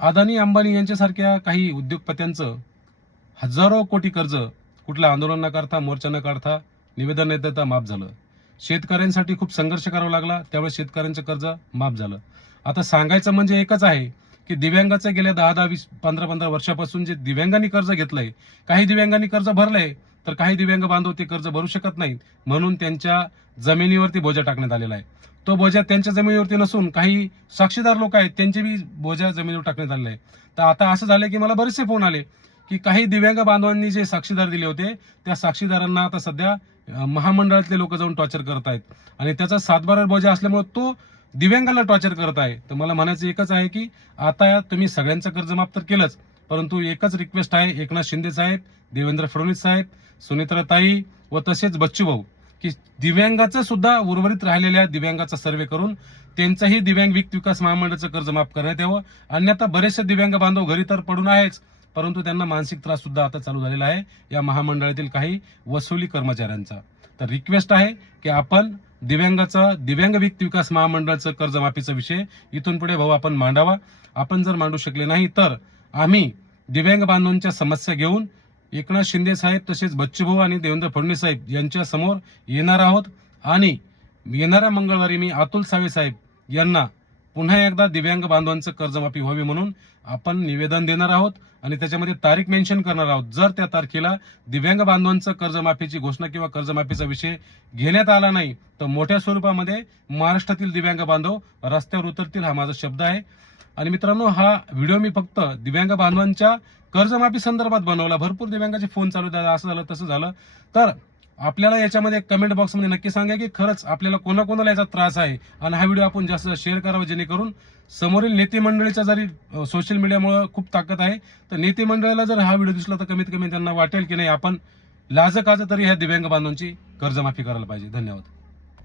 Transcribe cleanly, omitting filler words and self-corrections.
अदानी अंबानी यांच्यासारख्या काही उद्योगपत्यांचं हजारो कोटी कर्ज कुठल्या आंदोलन न करता, मोर्चा न काढता, निवेदन न देता माफ झालं. शेतकऱ्यांसाठी खूप संघर्ष करावा लागला, त्यावेळेस शेतकऱ्यांचं कर्ज माफ झालं. आता सांगायचं म्हणजे एकच आहे की दिव्यांगाचं गेल्या 10-10, 20, 15-15 वर्षापासून जे दिव्यांगांनी कर्ज घेतलंय, काही दिव्यांगांनी कर्ज भरलंय, तर काही दिव्यांग बांधव ते कर्ज भरू शकत नाहीत, म्हणून त्यांच्या जमिनीवरती बोजा टाकण्यात आलेला आहे. तो बोजा त्यांच्या जमिनीवरती नसून काही साक्षीदार लोक आहेत त्यांचे बी बोजा जमिनीवर टाकण्यात आलेला आहे. तर आता असं झालं की मला बरेचसे फोन आले की काही दिव्यांग बांधवांनी जे साक्षीदार दिले होते त्या साक्षीदारांना आता सध्या महामंडळातले लोक जाऊन टॉर्चर करत आहेत आणि त्याचा 7/12 बोजा असल्यामुळे तो दिव्यांगाला टॉर्चर करत आहे. तर मला म्हणायचं एकच आहे की आता तुम्ही सगळ्यांचं कर्ज माफ तर केलंच, परंतु एकच रिक्वेस्ट आहे एकनाथ शिंदे साहेब, देवेंद्र फडणवीस साहेब, सुनेत्राताई व तसेच बच्चू भाऊ की दिव्यांगाचं सुद्धा उर्वरित राहिलेल्या दिव्यांगाचा सर्वे करून त्यांचंही दिव्यांग विकास महामंडळाचं कर्ज माफ करण्यात यावं. अन्यथा बरेचसे दिव्यांग बांधव घरी तर पडून आहेच, परंतु त्यांना मानसिक त्रास सुद्धा आता चालू झालेला आहे या महामंडळातील काही वसुली कर्मचाऱ्यांचा. तर रिक्वेस्ट आहे की आपण दिव्यांग विकास महामंडळाचं कर्जमाफीचा विषय इथून पुढे भाऊ आपण मांडावा. आपण जर मांडू शकले नाही तर आम्ही दिव्यांग बांधवांच्या समस्या घेऊन एकनाथ शिंदे साहेब तसेच बच्चूभाऊ आणि देवेंद्र फडणवीस साहेब यांच्या समोर येणार आहोत आणि येणाऱ्या मंगळवारी मी अतुल सावे साहेब यांना पुन्हा एकदा दिव्यांग बांधवांचं कर्जमाफी व्हावी म्हणून आपण निवेदन देणार आहोत आणि त्याच्यामध्ये तारीख मेन्शन करणार आहोत. जर त्या तारखेला दिव्यांग बांधवांचं कर्जमाफीची घोषणा किंवा कर्जमाफीचा विषय घेण्यात आला नाही तर मोठ्या स्वरूपामध्ये महाराष्ट्रातील दिव्यांग बांधव रस्त्यावर उतरतील, हा माझा शब्द आहे. आणि मित्रांनो, हा व्हिडिओ मी फक्त दिव्यांग बांधवांच्या कर्जमाफी संदर्भात बनवला. भरपूर दिव्यांगाचे फोन चालू आहेत, असं झालं तसं झालं. तर आपल्याला याच्यामध्ये कमेंट बॉक्समध्ये नक्की सांगा की खरंच आपल्याला कोणाकोणाला याचा त्रास आहे आणि हा व्हिडिओ आपण जास्त शेअर करावा जेणेकरून समोरील नेते मंडळीचा जरी सोशल मीडियामुळे खूप ताकद आहे तर नेते मंडळाला जर हा व्हिडिओ दिसला तर कमीत कमी त्यांना वाटेल की नाही आपण लाजकाज तरी ह्या दिव्यांग बांधवांची कर्जमाफी करायला पाहिजे. धन्यवाद.